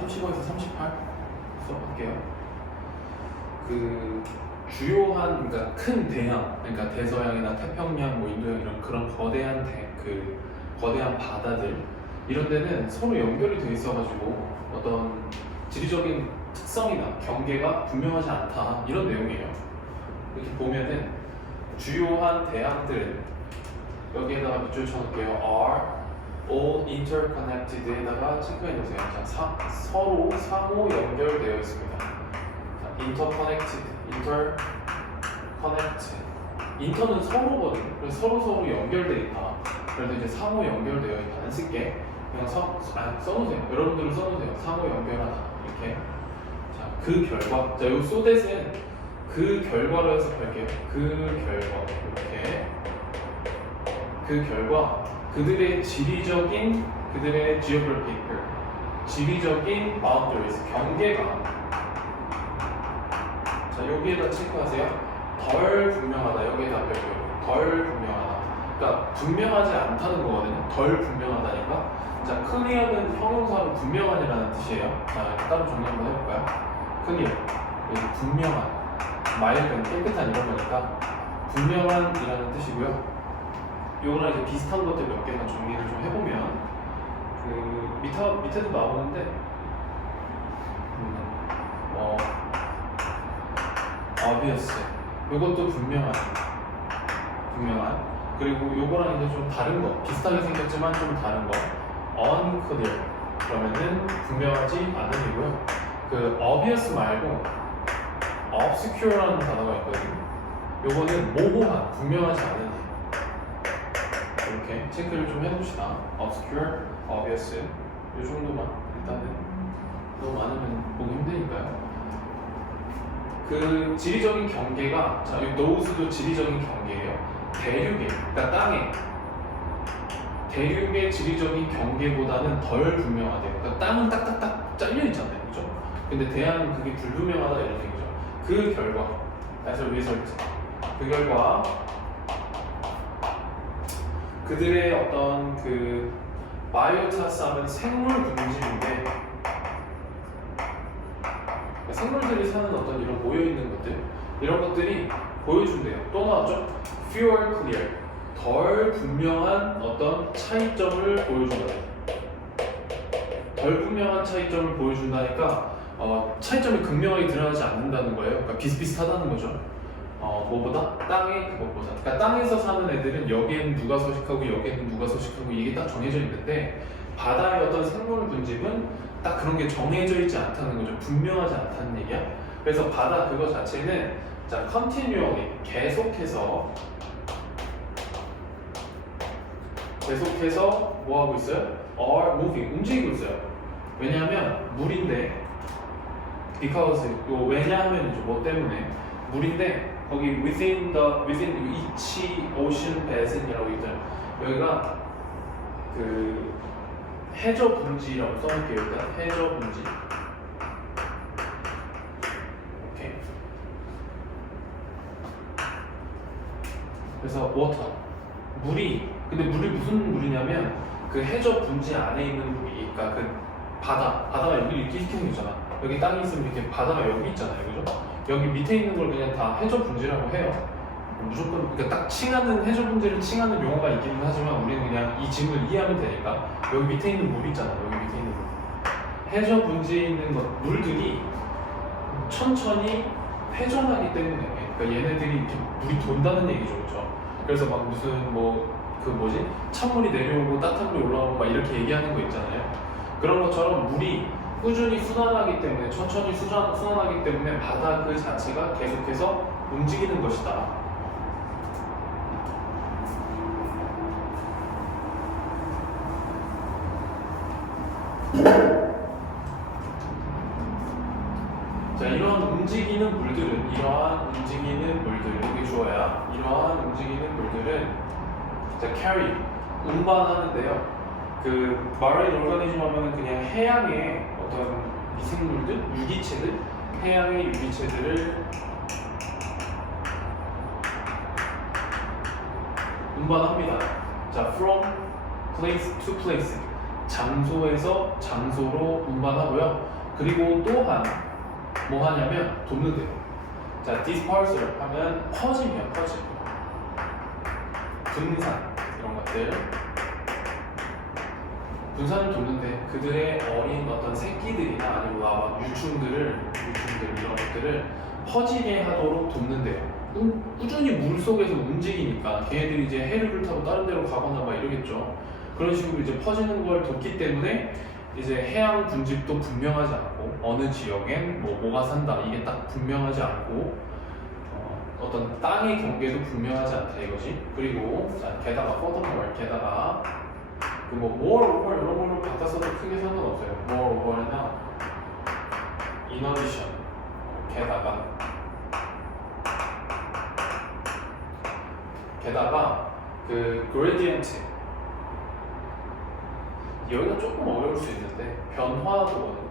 35에서 38 수업할게요. 그 주요한, 그러니까 큰 대양, 그러니까 대서양이나 태평양, 뭐 인도양 이런 그런 거대한 거대한 바다들 이런 데는 서로 연결이 돼 있어가지고 어떤 지리적인 특성이나 경계가 분명하지 않다 이런 내용이에요. 이렇게 보면은 주요한 대양들은 여기에다가 밑줄 쳐놓을게요. are all interconnected에다가 체크해 놓으세요. 자, 서로 상호 연결되어 있습니다. 자, interconnected, 인터는 서로거든요. 그래서 서로 연결되어 있다. 그래서 이제 상호 연결되어 있다. 안 쓸게. 그냥 써놓으세요. 여러분들은 써놓으세요. 상호 연결하다. 이렇게. 자, 그 결과. 자, 요 so that은 그 결과로 해석할게요. 그 결과. 이렇게. 그 결과. 그들의 지리적인 지리적인 boundaries, 경계가. 자, 여기에다 체크하세요. 덜 분명하다. 여기에다 별표. 덜 분명하다. 그러니까 분명하지 않다는 거거든요. 덜 분명하다니까. 자, clear는 형용사로 분명한이라는 뜻이에요. 자, 따로 정리 한번 해볼까요? clear, 분명한, 맑은, 깨끗한 이런 거니까 분명한이라는 뜻이고요. 요거랑 이제 비슷한 것들 몇 개만 정리를 좀 해보면 그 밑에도 나오는데 obvious, 요것도 분명한. 그리고 요거랑 이제 좀 다른 거, 비슷하게 생겼지만 좀 다른 거, unclear, 그러면은 분명하지 않은이고요. 그 obvious 말고 obscure라는 단어가 있거든요. 요거는 모호한, 분명하지 않은. 이렇게 체크를 좀 해봅시다. obscure, obvious, 요 정도만 일단은. 너무 많으면 보기 힘드니까요. 그 지리적인 경계가, 자, 이 노우스도 지리적인 경계예요. 대륙의, 그러니까 땅에 대륙의 지리적인 경계보다는 덜 분명하대요. 그러니까 땅은 딱딱딱 잘려 있잖아요, 그죠? 근데 대양은 그게 불분명하다 이런 얘기죠. 그 결과, as a result, 그 결과 그들의 어떤 그 바이오타스 하면 생물 분지인데, 생물들이 사는 어떤 이런 모여있는 것들, 이런 것들이 보여준대요. 또 나왔죠? fewer clear, 덜 분명한 어떤 차이점을 보여준다. 덜 분명한 차이점을 보여준다니까 차이점이 극명하게 드러나지 않는다는 거예요. 그러니까 비슷비슷하다는 거죠. 뭐보다? 땅의 그것보다. 그러니까 땅에서 사는 애들은 여기에는 누가 서식하고 여기에는 누가 서식하고 이게 딱 정해져 있는데, 바다의 어떤 생물 분집은 딱 그런 게 정해져 있지 않다는 거죠. 분명하지 않다는 얘기야. 그래서 바다 그거 자체는, 자, continually, 계속해서 뭐 하고 있어요? are moving, 움직이고 있어요. 왜냐하면 물인데, because, 왜냐하면 뭐 때문에 물인데, 거기 within each ocean basin이라고 있잖아요. 여기가 그 해저 분지라고 써놓을게요. 일단 해저 분지. 오케이. 그래서 water, 근데 물이 무슨 물이냐면 그 해저 분지 안에 있는 물이, 그러니까 그 바다가 여기 이렇게 생겼잖아. 여기 땅이 있으면 이렇게 바다가 여기 있잖아요, 그죠? 여기 밑에 있는 걸 그냥 다 해저 분지라고 해요. 무조건 그러니까 딱 칭하는, 해저 분지를 칭하는 용어가 있기는 하지만 우리는 그냥 이 지문을 이해하면 되니까 여기 밑에 있는 물 있잖아. 여기 밑에 있는 물. 해저 분지에 있는 물들이 천천히 회전하기 때문에, 그러니까 얘네들이 이렇게 물이 돈다는 얘기죠, 그렇죠? 그래서 막 무슨 찬물이 내려오고 따뜻한 물이 올라오고 막 이렇게 얘기하는 거 있잖아요. 그런 것처럼 물이 꾸준히 순환하기 때문에, 천천히 순환하기 때문에 바다 그 자체가 계속해서 움직이는 것이다. 자, 이러한 움직이는 물들은, 여기 주어야, 이러한 움직이는 물들은, 자, carry, 운반하는데요. 그 마라인 오르가니즘 하면은 그냥 해양의 어떤 미생물들, 해양의 유기체들을 운반합니다. 자, from place to place, 장소에서 장소로 운반하고요. 그리고 또한 뭐 하냐면 돕는데요. 자, disperse 하면 퍼지면 분산 이런 것들 분산을 돕는데 그들의 어린 어떤 새끼들이나 아니면 아마 유충들 이런 것들을 퍼지게 하도록 돕는데요. 꾸준히 물 속에서 움직이니까 걔네들이 이제 해류를 타고 다른 데로 가거나 막 이러겠죠. 그런 식으로 이제 퍼지는 걸 돕기 때문에 이제 해양 군집도 분명하지 않고 어느 지역엔 뭐가 산다 이게 딱 분명하지 않고 어떤 땅의 경계도 분명하지 않다 이것이. 그리고 자, 게다가 furthermore 게다가 뭐 more over 이런 걸로 바꿨어도 크게 상관없어요. more over나 in addition 게다가 그 gradient 여기가 조금 어려울 수 있는데 변화도거든요.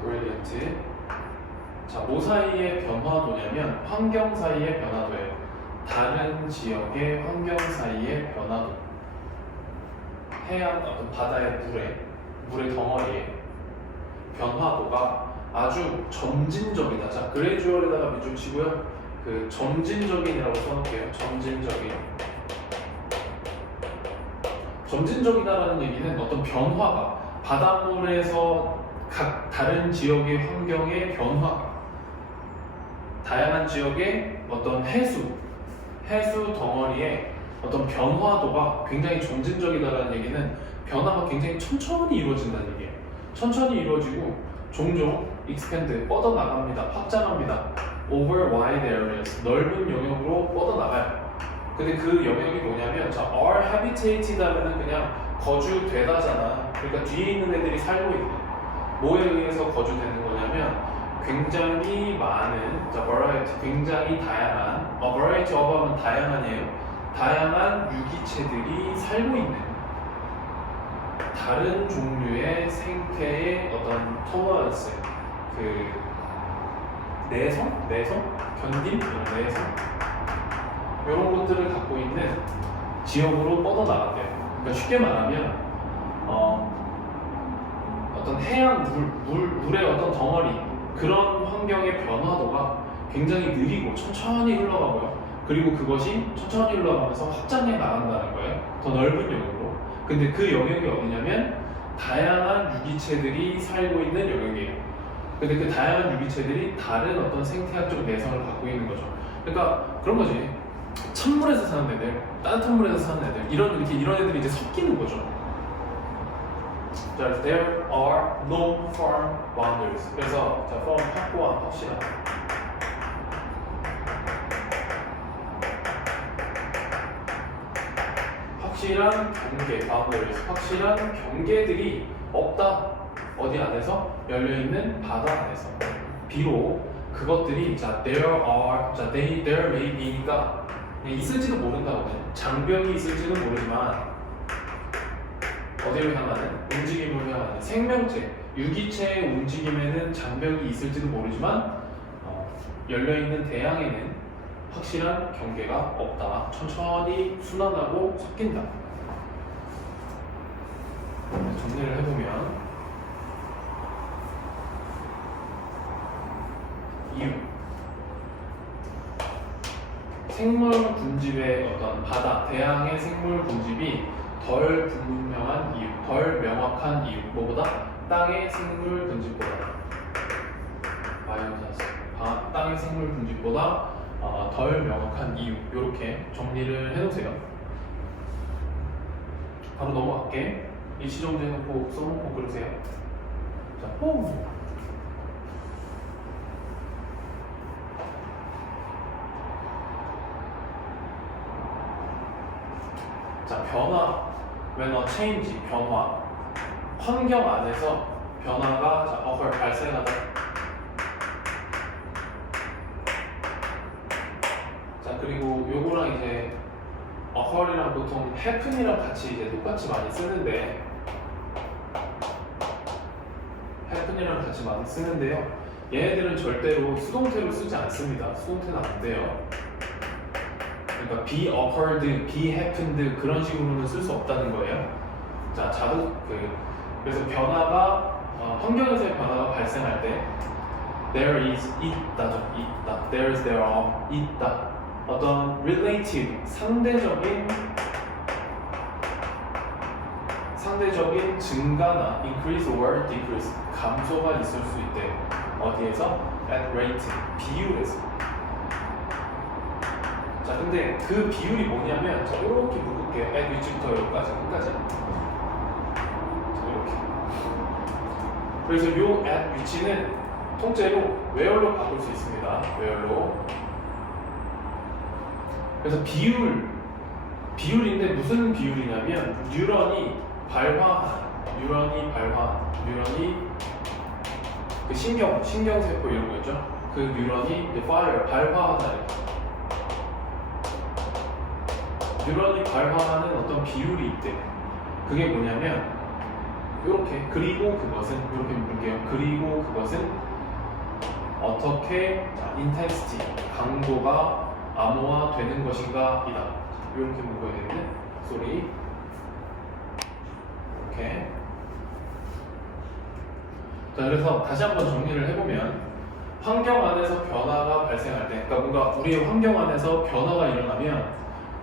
gradient 자, 뭐 사이의 변화도냐면 환경 사이의 변화도예요. 다른 지역의 환경 사이의 변화도. 해양 어떤 바다의 물의 덩어리의 변화도가 아주 점진적이다. 자, 그레주얼에다가 밑줄 치고요. 그 점진적인이라고 써놓을게요. 점진적이다라는 얘기는 어떤 변화가 바닷물에서 각 다른 지역의 환경의 변화가 다양한 지역의 어떤 해수 덩어리의 어떤 변화도가 굉장히 점진적이다라는 얘기는 변화가 굉장히 천천히 이루어진다는 얘기예요. 천천히 이루어지고 종종 expand 뻗어나갑니다. 확장합니다. over wide areas 넓은 영역으로 뻗어나가요. 근데 그 영역이 뭐냐면 자, are habitated 하면은 그냥 거주되다잖아. 그러니까 뒤에 있는 애들이 살고 있는 뭐에 의해서 거주되는 거냐면 굉장히 많은 자, variety 굉장히 다양한 variety of 하면 다양한이에요. 다양한 유기체들이 살고 있는 다른 종류의 생태의 어떤 tolerance 그 내성? 견딤? 이런 것들을 갖고 있는 지역으로 뻗어나간대요. 그러니까 쉽게 말하면 어떤 해양 물의 어떤 덩어리 그런 환경의 변화도가 굉장히 느리고 천천히 흘러가고요. 그리고 그것이 천천히 흘러가면서 확장해 나간다는 거예요. 더 넓은 영역으로. 근데 그 영역이 어디냐면 다양한 유기체들이 살고 있는 영역이에요. 근데 그 다양한 유기체들이 다른 어떤 생태학적 내성을 갖고 있는 거죠. 그러니까 그런 거지. 찬물에서 사는 애들, 따뜻한 물에서 사는 애들, 이런 애들이 이제 섞이는 거죠. 자, there are no firm boundaries. 그래서 자, firm 확고한, 확실한 경계, boundaries, 확실한 경계들이 없다. 어디 안에서? 열려있는 바다 안에서. 비록 그것들이 자, there may be니까 있을지도 모른다거든요. 장벽이 있을지는 모르지만 어디를 향하는? 움직임을 향하는 생명체, 유기체의 움직임에는 장벽이 있을지도 모르지만 열려있는 대양에는 확실한 경계가 없다. 천천히 순환하고 섞인다. 정리를 해보면 이유 생물 군집의 어떤 바다, 대양의 생물 군집이 덜 분명한 이유, 덜 명확한 이유, 뭐보다? 땅의 생물 군집보다 땅의 생물 군집보다 덜 명확한 이유, 이렇게 정리를 해놓으세요. 바로 넘어갈게. 일시 정지 해놓고 써놓고 그러세요. 자, 자, 변화, when a change, 변화. 환경 안에서 변화가 자, occur, 발생하다. 자, 그리고 요거랑 이제 occur이랑 보통 happen이랑 같이 이제 똑같이 많이 쓰는데 happen이랑 같이 많이 쓰는데요. 얘네들은 절대로 수동태로 쓰지 않습니다. 수동태는 안 돼요. 그러니까 be occurred, be happened 그런 식으로는 쓸 수 없다는 거예요. 자, 그래서 변화가 환경에서의 변화가 발생할 때 there is 있다죠. 있다. there is there are 있다. 어떤 relative 상대적인 증가나 increase or decrease 감소가 있을 수 있대. 어디에서? at rate 비율에서. 자, 근데 그 비율이 뭐냐면 자, 이렇게 묶을게요. at 위치부터 여기까지 끝까지. 자, 이렇게. 그래서 요 at 위치는 통째로 where로 바꿀 수 있습니다. where로. 그래서 비율인데 무슨 비율이냐면 뉴런이 그 신경세포 이런 거 있죠? 그 뉴런이 발화하다. 뉴런이 발화하는 어떤 비율이 있대. 그게 뭐냐면 이렇게 그리고 그것은 이렇게 물을게요. 그리고 그것은 어떻게 intensity 강도가 암호화되는 것인가 이다. 이렇게 묶어야 되는데 소리 이렇게. 자, 그래서 다시 한번 정리를 해보면 환경 안에서 변화가 발생할 때, 그러니까 뭔가 우리의 환경 안에서 변화가 일어나면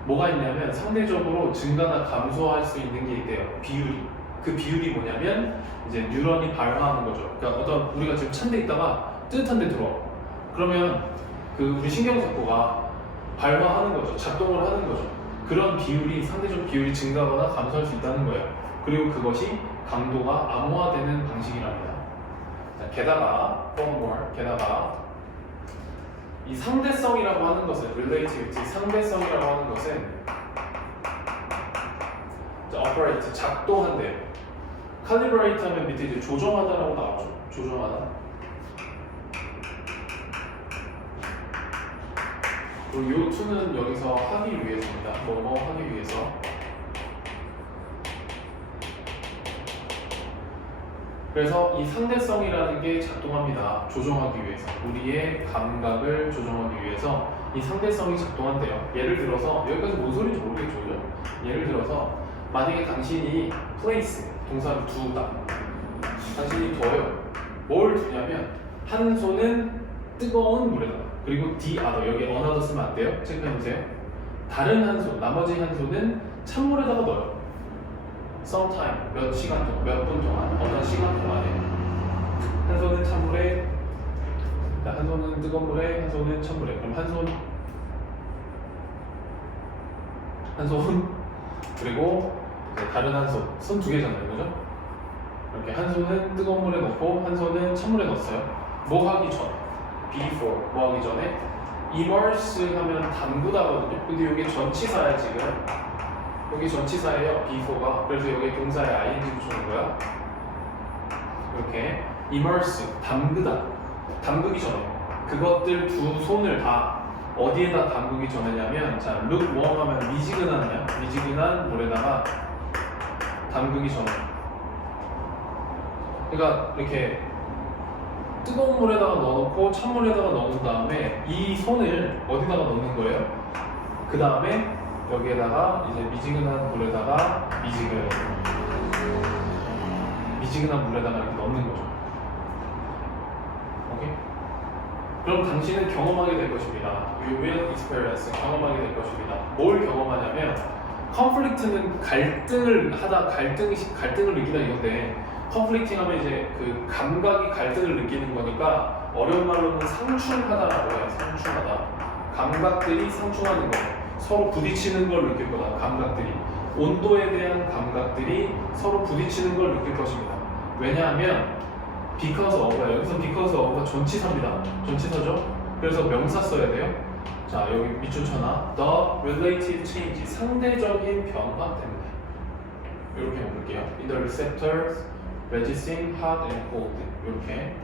뭐가 있냐면 상대적으로 증가나 감소할 수 있는 게 있대요. 비율이. 그 비율이 뭐냐면 이제 뉴런이 발화하는 거죠. 그러니까 어떤 우리가 지금 찬 데 있다가 뜨뜻한 데 들어와. 그러면 그 우리 신경세포가 발화하는 거죠. 작동을 하는 거죠. 그런 비율이 상대적 비율이 증가하거나 감소할 수 있다는 거예요. 그리고 그것이 강도가 암호화되는 방식이랍니다. 자, 게다가 이 상대성이라고 하는 것은 relativity, 상대성이라고 하는 것은 operate, 작동한대요. calibrate 하면 밑에 이제 조정하다라고 나오죠. 조정하다. 그리고 요 2는 여기서 하기 위해서입니다. 뭐뭐 하기 위해서. 그래서 이 상대성이라는 게 작동합니다. 조정하기 위해서. 우리의 감각을 조정하기 위해서 이 상대성이 작동한대요. 예를 들어서 여기까지 뭔 소리인지 모르겠죠, 그죠? 예를 들어서 만약에 당신이 place, 동사를 두다. 당신이 둬요. 뭘 두냐면 한 손은 뜨거운 물에다가 그리고 the other, 여기 another 쓰면 안 돼요. 체크해보세요. 다른 한 손, 나머지 한 손은 찬물에다가 넣어요. sometime, 몇 분 동안, 어떤 시간 동안에 한 손은 찬물에, 한 손은 뜨거운 물에, 한 손은 찬물에. 그럼 한 손 그리고 이제 다른 한 손 2개잖아요, 그죠? 이렇게 한 손은 뜨거운 물에 넣고 한 손은 찬물에 넣었어요. 뭐 하기 전, before, 뭐 하기 전에 immerse 하면 담그다거든요. 근데 이게 전치사야 지금. 여기 전치사예요, before가. 그래서 여기 동사에 ing 붙여놓은 거야. 이렇게 immerse, 담그다. 담그기 전에 그것들 두 손을 다 어디에다 담그기 전에냐면 자, lukewarm 하면 미지근한 물에다가 담그기 전에. 그러니까 이렇게 뜨거운 물에다가 넣어놓고 찬물에다가 넣은 다음에 이 손을 어디다가 넣는 거예요? 그 다음에 여기에다가 이제 미지근한 물에다가 미지근한 물에다가 이렇게 넣는 거죠. 오케이? 그럼 당신은 경험하게 될 것입니다. You will experience, 경험하게 될 것입니다. 뭘 경험하냐면 conflict는 갈등을 느끼다 이건데 conflicting 하면 이제 그 감각이 갈등을 느끼는 거니까 어려운 말로는 상충하다라고 해요. 상충하다. 감각들이 상충하는 거. 서로 부딪히는 걸 느낄 거다. 감각들이. 온도에 대한 감각들이 서로 부딪히는 걸 느낄 것입니다. 왜냐하면 because of가 여기서 because of가 전치사입니다. 전치사죠? 그래서 명사 써야 돼요. 자, 여기 밑줄 쳐놔. The relative change, 상대적인 변화 때문에. 이렇게 볼게요. In the receptors resisting hot and cold. 이렇게.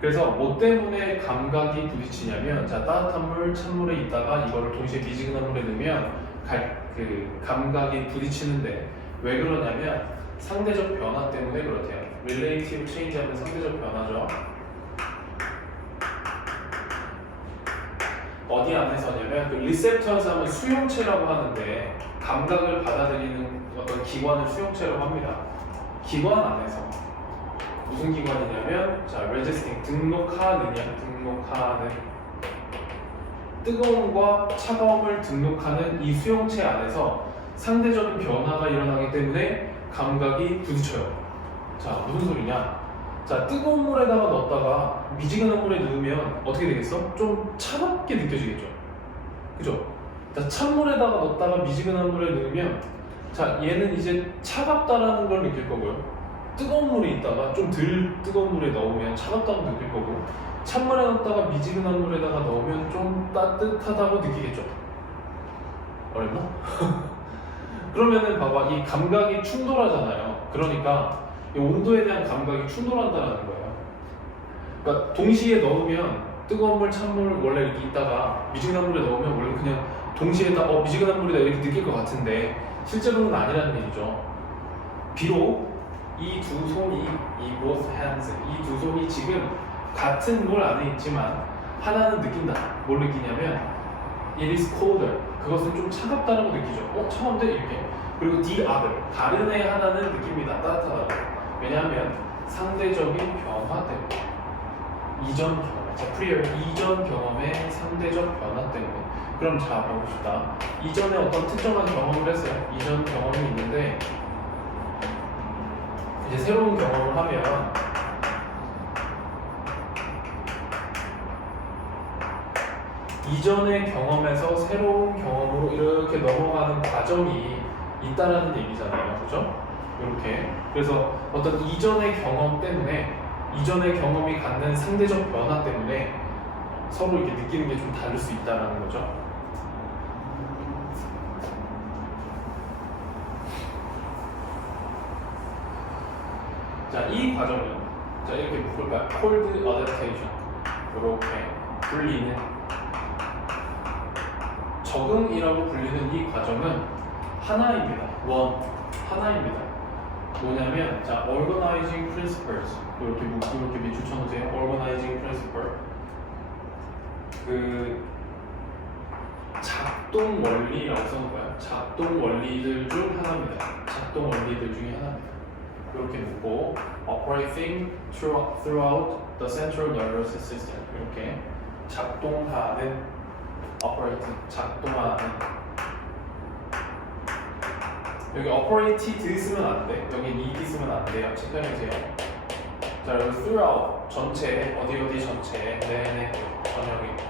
그래서 뭐 때문에 감각이 부딪히냐면 자, 따뜻한 물, 찬물에 있다가 이거를 동시에 미지근한 물에 넣으면 그 감각이 부딪히는데 왜 그러냐면 상대적 변화 때문에 그렇대요. relative change 하면 상대적 변화죠. 어디 안에서냐면 그 리셉터에서 하면 수용체라고 하는데 감각을 받아들이는 어떤 기관을 수용체라고 합니다. 기관 안에서 무슨 기관이냐면 자 레지스팅 등록하는 뜨거움과 차가움을 등록하는 이 수용체 안에서 상대적인 변화가 일어나기 때문에 감각이 부딪혀요. 자 무슨 소리냐? 자 뜨거운 물에다가 넣었다가 미지근한 물에 넣으면 어떻게 되겠어? 좀 차갑게 느껴지겠죠. 그죠? 자 찬물에다가 넣었다가 미지근한 물에 넣으면 자 얘는 이제 차갑다라는 걸 느낄 거고요. 뜨거운 물에 있다가 좀 덜 뜨거운 물에 넣으면 차갑다고 느낄 거고 찬물에 넣었다가 미지근한 물에다가 넣으면 좀 따뜻하다고 느끼겠죠. 어렵나? 그러면은 봐봐 이 감각이 충돌하잖아요. 그러니까 이 온도에 대한 감각이 충돌한다는 거예요. 그러니까 동시에 넣으면 뜨거운 물, 찬물 원래 이렇게 있다가 미지근한 물에 넣으면 원래 그냥 동시에 다 미지근한 물이다 이렇게 느낄 것 같은데 실제로는 아니라는 얘기죠. 비록 이 두 손이 이 both hands 이 두 손이 지금 같은 물 안에 있지만 하나는 느낀다. 뭘 느끼냐면 it is colder 그것은 좀 차갑다라고 느끼죠. 차가운데 이렇게. 그리고 the other 다른 애 하나는 느낍니다. 따뜻하다고. 왜냐하면 상대적인 변화 때문에 이전 경험, 자 prior 이전 경험의 상대적 변화 때문에. 그럼 자 보봅시다. 이전에 어떤 특정한 경험을 했어요. 이전 경험이 있는데 이제 새로운 경험을 하면 이전의 경험에서 새로운 경험으로 이렇게 넘어가는 과정이 있다라는 얘기잖아요. 그죠? 이렇게. 그래서 어떤 이전의 경험 때문에 이전의 경험이 갖는 상대적 변화 때문에 서로 이렇게 느끼는 게 좀 다를 수 있다라는 거죠. 자, 이 과정은 자 이렇게 볼까요? cold adaptation 이렇게 불리는 적응이라고 불리는 이 과정은 하나입니다. 하나입니다. 뭐냐면 자 organizing principles 이렇게 밑줄 쳐놓으세요. organizing principle 그 작동 원리라고 써놓은 거야. 작동 원리들 중 하나입니다. 작동 원리들 중에 하나입니다. 이렇게 묻고 operating throughout the central nervous system 이렇게 작동하는 operating 작동하는 여기 operated 쓰면 안 돼. 여기 ed 쓰면 안 돼요. 체크해주세요. 자 여기 throughout 전체 어디 전체 네네 전역이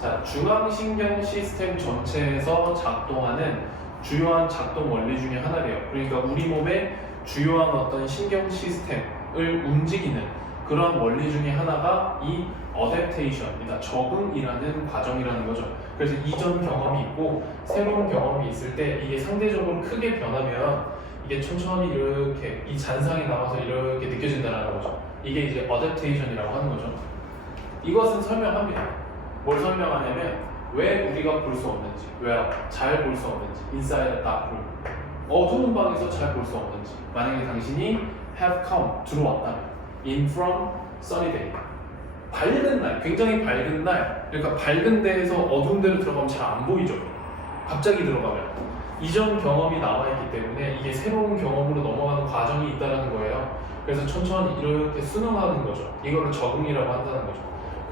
자 중앙신경 시스템 전체에서 작동하는 주요한 작동 원리 중에 하나래요. 그러니까 우리 몸의 주요한 어떤 신경 시스템을 움직이는 그러한 원리 중에 하나가 이 어댑테이션이다. 적응이라는 과정이라는 거죠. 그래서 이전 경험이 있고 새로운 경험이 있을 때 이게 상대적으로 크게 변하면 이게 천천히 이렇게 이 잔상이 남아서 이렇게 느껴진다는 거죠. 이게 이제 어댑테이션이라고 하는 거죠. 이것은 설명합니다. 뭘 설명하냐면 왜 우리가 볼 수 없는지, 왜 잘 볼 수 없는지, inside a dark room 어두운 방에서 잘 볼 수 없는지. 만약에 당신이 have come 들어왔다면 in from sunny day 밝은 날, 굉장히 밝은 날, 그러니까 밝은 데에서 어두운 데로 들어가면 잘 안 보이죠. 갑자기 들어가면 이전 경험이 나와 있기 때문에 이게 새로운 경험으로 넘어가는 과정이 있다는 거예요. 그래서 천천히 이렇게 순응하는 거죠. 이거를 적응이라고 한다는 거죠.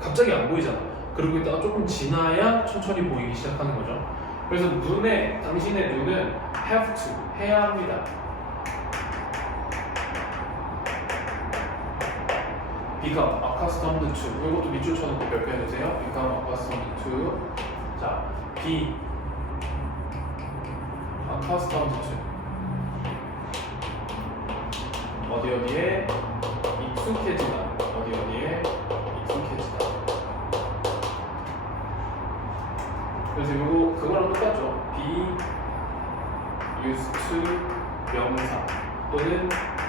갑자기 안 보이잖아. 그러고 있다가 조금 지나야 천천히 보이기 시작하는 거죠. 그래서 눈에, 당신의 눈은 have to, 해야 합니다. become accustomed to 이것도 밑줄 쳐놓고 별표해주세요. become accustomed to 자, be accustomed to 어디에 익숙해지다 어디에 익숙해지다. 그래서 요거 그거랑 똑같죠. be used to 명사 또는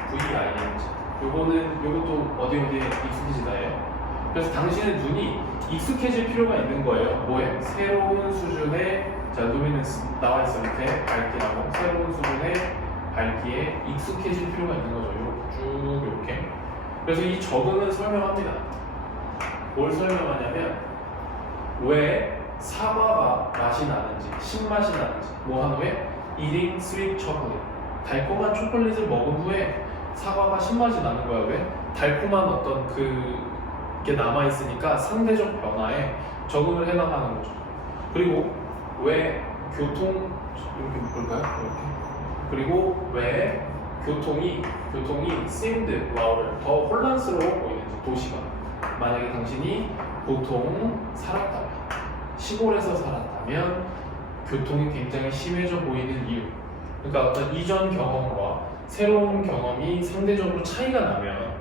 VING 요것도 어디에 익숙해지다예요. 그래서 당신의 눈이 익숙해질 필요가 있는 거예요. 뭐에? 새로운 수준의 자 루미넌스 나와 있어 밑에 밝기라고 새로운 수준의 밝기에 익숙해질 필요가 있는 거죠. 요렇게 쭉 이렇게. 그래서 이 적응은 설명합니다. 뭘 설명하냐면 왜 사과가 맛이 나는지, 신맛이 나는지. 뭐 한 후에 eating sweet chocolate. 달콤한 초콜릿을 먹은 후에 사과가 신맛이 나는 거야. 왜? 달콤한 어떤 그게 남아 있으니까 상대적 변화에 적응을 해나가는 거죠. 그리고 왜 교통 이렇게 볼까요? 이렇게. 그리고 왜 교통이 seemed louder, 더 혼란스러워 보이는지, 도시가. 만약에 당신이 보통 살았다면, 시골에서 살았다면 교통이 굉장히 심해져 보이는 이유. 그러니까 어떤 이전 경험과 새로운 경험이 상대적으로 차이가 나면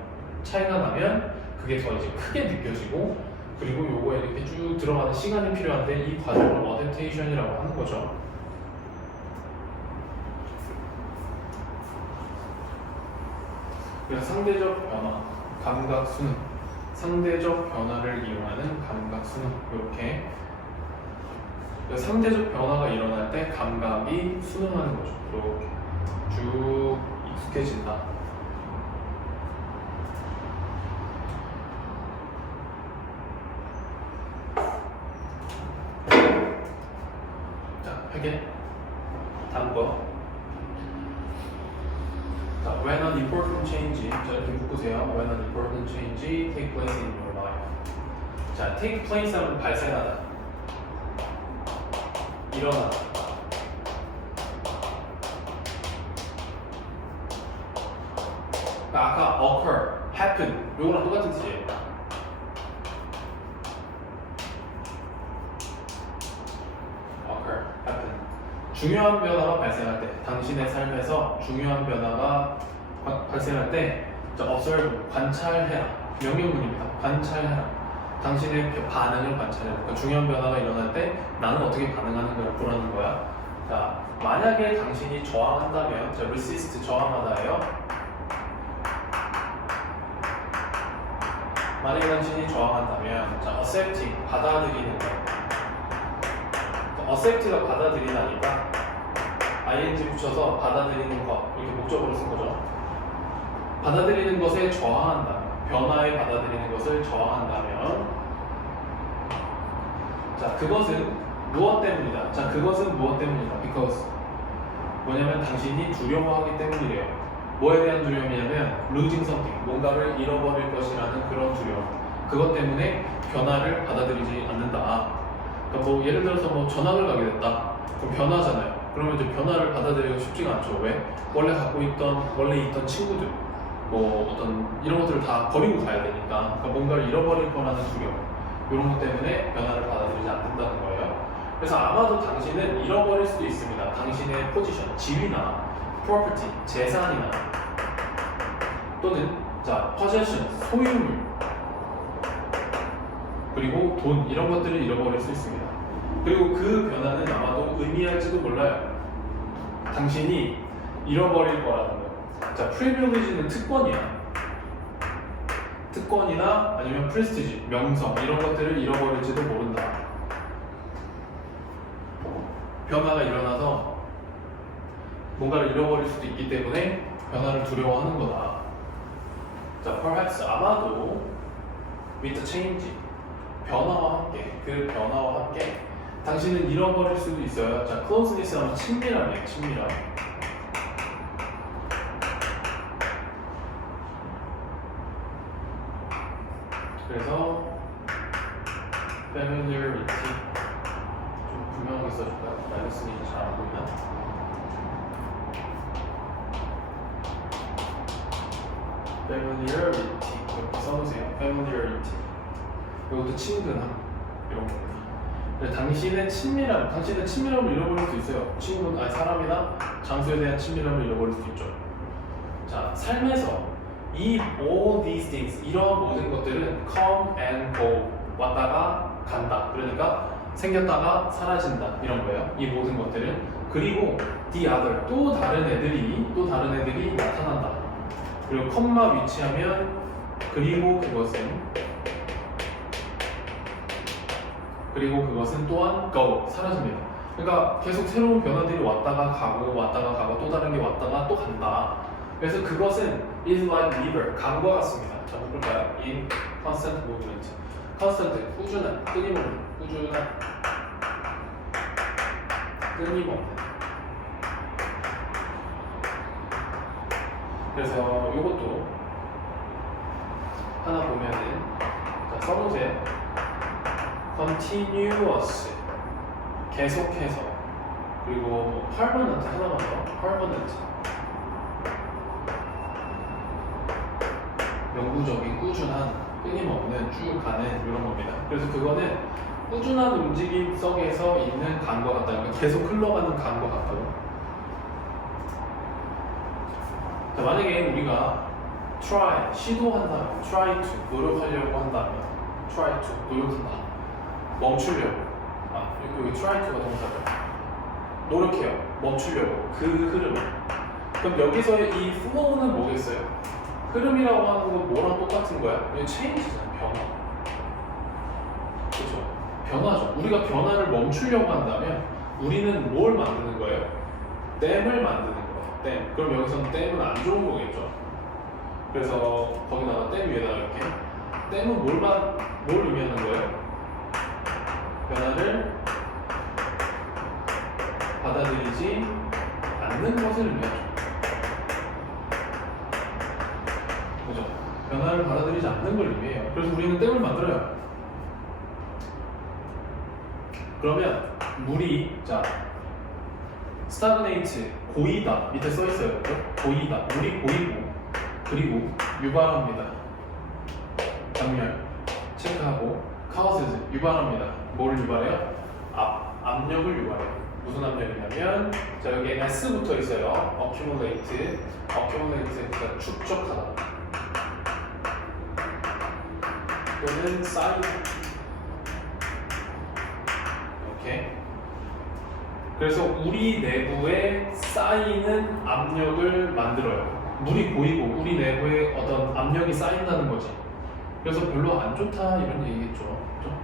그게 더 이제 크게 느껴지고, 그리고 요거에 이렇게 쭉 들어가는 시간이 필요한데 이 과정을 어댑테이션이라고 하는 거죠. 그래서 상대적 변화, 감각 수능, 상대적 변화를 이용하는 감각 수능. 이렇게 상대적 변화가 일어날 때 감각이 수능하는 거죠. 이렇게 쭉 익숙해진다. 자, 회계. 다음 거. 자, when an important change. 자, 이렇게 묶으세요. When an important change take place in your life. 자, take place 하면 발생하다, 일어나다. 아까 occur, happen 요거랑 똑같은 뜻이에요. occur, happen. 중요한 변화가 발생할 때, 당신의 삶에서 중요한 변화가 발생할 때, 자, observe, 관찰해라. 명령문입니다. 관찰해라. 당신의 반응을 관찰해라. 그러니까 중요한 변화가 일어날 때 나는 어떻게 반응하는가를 보라는 거야. 자, 만약에 당신이 저항한다면, 자, resist, 저항하다예요. 만약에 당신이 저항한다면, 자, accepting, 받아들이는 거. accept가 받아들이다니까 ing 붙여서 받아들이는 것, 이렇게 목적으로 쓴 거죠. 받아들이는 것에 저항한다, 변화에 받아들이는 것을 저항한다면, 자, 그것은 무엇 때문이다. 자, 그것은 무엇 때문이다. because 뭐냐면 당신이 두려워하기 때문이래요. 뭐에 대한 두려움이냐면 losing something, 뭔가를 잃어버릴 것이라는 그런 두려움. 그것 때문에 변화를 받아들이지 않는다. 그러니까 뭐 예를 들어서 뭐 전학을 가게 됐다. 그럼 변화잖아요. 그러면 이제 변화를 받아들이기가 쉽지가 않죠. 왜? 원래 있던 친구들, 뭐 어떤 이런 것들을 다 버리고 가야 되니까. 그러니까 뭔가를 잃어버릴 거라는 두려움. 이런 것 때문에 변화를 받아들이지 않는다는 거예요. 그래서 아마도 당신은 잃어버릴 수도 있습니다. 당신의 포지션, 지위나 property, 재산이나 또는 자, possession, 소유물, 그리고 돈, 이런 것들을 잃어버릴 수 있습니다. 그리고 그 변화는 아마도 의미할지도 몰라요. 당신이 잃어버릴 거라는 거예요. 자, privilege는 특권이야. 특권이나 아니면 prestige, 명성, 이런 것들을 잃어버릴지도 모른다. 변화가 일어나서 뭔가를 잃어버릴 수도 있기 때문에 변화를 두려워하는 거다. 자, perhaps, 아마도 with the change, 변화와 함께, 그 변화와 함께 당신은 잃어버릴 수도 있어요. 자, closeness 하면 친밀함이에요. 친밀함. 그래서 familiarity 좀 분명하게 써줄까요? 마이너스는 잘 안 보이나? familiarity 이렇게 써놓으세요. familiarity. 이것도 친근함, 이런 겁니다. 당신의 친밀함을 잃어버릴 수 있어요. 친구는, 아니 사람이나 장소에 대한 친밀함을 잃어버릴 수 있죠. 자, 삶에서 all these things, 이런 모든 것들은 come and go, 왔다가 간다. 그러니까 생겼다가 사라진다, 이런 거예요. 이 모든 것들은. 그리고 the other, 또 다른 애들이 나타난다. 그리고 컴마 위치하면 그리고 그것은 또한 go, 사라집니다. 그러니까 계속 새로운 변화들이 왔다가 가고 또 다른 게 왔다가 또 간다. 그래서 그것은 is like river, 강과 같습니다. 자, 볼까요? in constant movement, constant, 꾸준한, 끊임없는, 끊임없는. 그래서 이것도 하나 보면은 자, 써보세요. continuous, 계속해서. 그리고 permanent 하나만 더, permanent. 영구적인, 꾸준한, 끊임없는, 쭉 가는 이런 겁니다. 그래서 그거는 꾸준한 움직임 속에서 있는 강과 같다. 그러니까 계속 흘러가는 강과 같다고. 자, 만약에 우리가 try, 시도한다면, try to, 노력하려고 한다면, try to, 노력한다. 멈추려고. 여기 try to가 동사죠. 노력해요. 멈추려고. 그 흐름. 그럼 여기서의 이 flow는 뭐겠어요? 흐름이라고 하는 건 뭐랑 똑같은 거야? 이게 change잖아, 변화. 그렇죠? 변화죠. 우리가 변화를 멈추려고 한다면 우리는 뭘 만드는 거예요? 댐을 만드는 거예요. 댐. 그럼 여기서는 댐은 안 좋은 거겠죠? 그래서 거기다가 댐 위에다가 이렇게 댐은 뭘 의미하는 거예요? 변화를 받아들이지 않는 것을 의미하죠. 그죠? 변화를 받아들이지 않는 걸 의미해요. 그래서 우리는 댐을 만들어요. 그러면 물이 자 stagnate, 고이다 밑에 써 있어요. 그죠? 고이다. 물이 고이고 그리고 유발합니다. 당열 체크하고 causes 유발합니다. 뭘 유발해요? 압력을 유발해요. 무슨 압력이냐면 자 여기 S 붙어 있어요. accumulate, accumulate가 축적하다 또는 쌓이다. 오케이. 그래서 우리 내부에 쌓이는 압력을 만들어요. 물이 고이고 우리 내부에 어떤 압력이 쌓인다는 거지. 그래서 별로 안 좋다 이런 얘기겠죠. 그렇죠?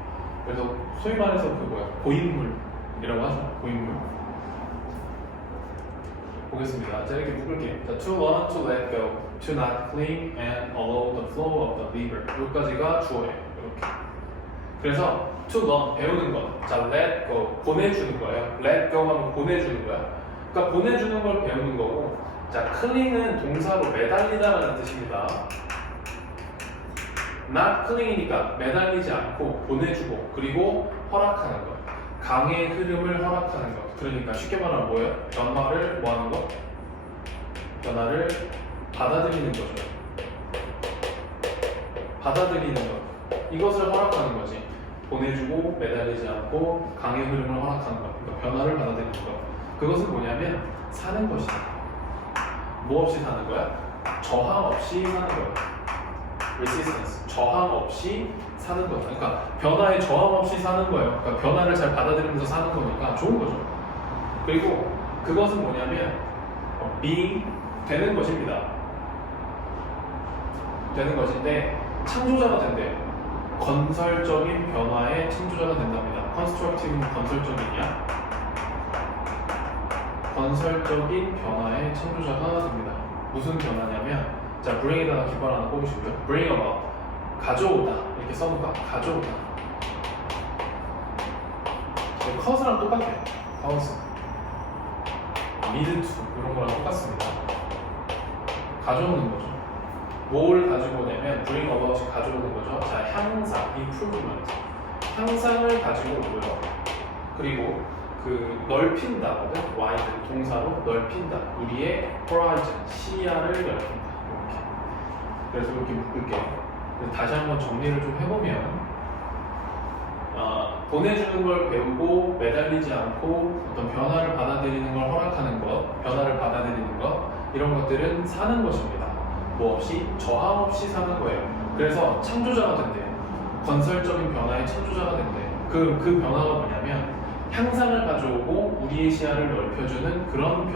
그래서 소위 말해서 그 뭐야 고인물이라고 하죠. 고인물. 보겠습니다. 자 이렇게 묶을게요. 자, to learn, to let go, to not cling and allow the flow of the river. 여기까지가 주어예요. 이렇게. 그래서 to learn 배우는 것. 자 let go 보내주는 거예요. let go 하면 보내주는 거야. 그러니까 보내주는 걸 배우는 거고. 자 cling은 동사로 매달리다라는 뜻입니다. not cling이니까 매달리지 않고 보내주고 그리고 허락하는 것. 강의 흐름을 허락하는 것. 그러니까 쉽게 말하면 뭐예요? 변화를 뭐 하는 것? 변화를 받아들이는 거죠. 받아들이는 것. 이것을 허락하는 거지. 보내주고 매달리지 않고 강의 흐름을 허락하는 것. 그러니까 변화를 받아들이는 것. 그것은 뭐냐면 사는 것이다. 뭐 없이 사는 거야? 저항 없이 사는 거야. resistance. 저항 없이 사는 거다. 그러니까 변화에 저항 없이 사는 거예요. 그러니까 변화를 잘 받아들이면서 사는 거니까 좋은 거죠. 그리고 그것은 뭐냐면 being 되는 것입니다. 되는 것인데 창조자가 된대요. 건설적인 변화의 창조자가 된답니다. constructive는 건설적이냐? 건설적인 변화의 창조자가 됩니다. 무슨 변화냐면 자 bring에다가 깃발 하나 꼽으시고요. bring about 가져오다 이렇게 써놓을까? 가져오다. cause랑 똑같아요. cause, lead to 이런 거랑 똑같습니다. 가져오는 거죠. 뭘 가지고 오냐면 bring about이 가져오는 거죠. 자 향상, improvement 향상을 가지고 오고요. 그리고 그 넓힌다거든. wide 동사로 넓힌다. 우리의 horizon 시야를 넓힌다. 이렇게. 그래서 이렇게 묶을게요. 다시 한번 정리를 좀 해보면 보내주는 걸 배우고 매달리지 않고 어떤 변화를 받아들이는 걸 허락하는 것, 변화를 받아들이는 것 이런 것들은 사는 것입니다. 뭐 없이 저항 없이 사는 거예요. 그래서 창조자가 된대요. 건설적인 변화의 창조자가 된대요. 그 변화가 뭐냐면 향상을 가져오고 우리의 시야를 넓혀주는 그런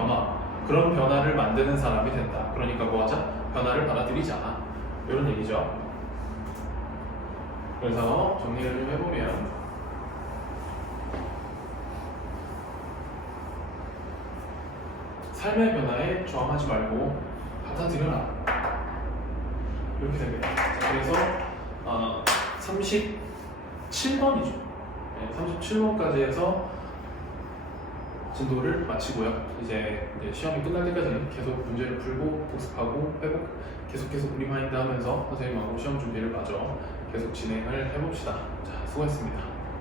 변화를 만드는 사람이 된다. 그러니까 뭐하자? 변화를 받아들이지 않아. 이런 얘기죠. 그래서 정리를 좀 해보면 삶의 변화에 저항하지 말고 받아들여라. 이렇게 됩니다. 그래서 37번이죠. 37번까지 해서 진도를 마치고요. 이제 시험이 끝날 때까지는 계속 문제를 풀고 복습하고 회복, 계속 리마인드 하면서 선생님하고 시험 준비를 마저 계속 진행을 해봅시다. 자, 수고했습니다.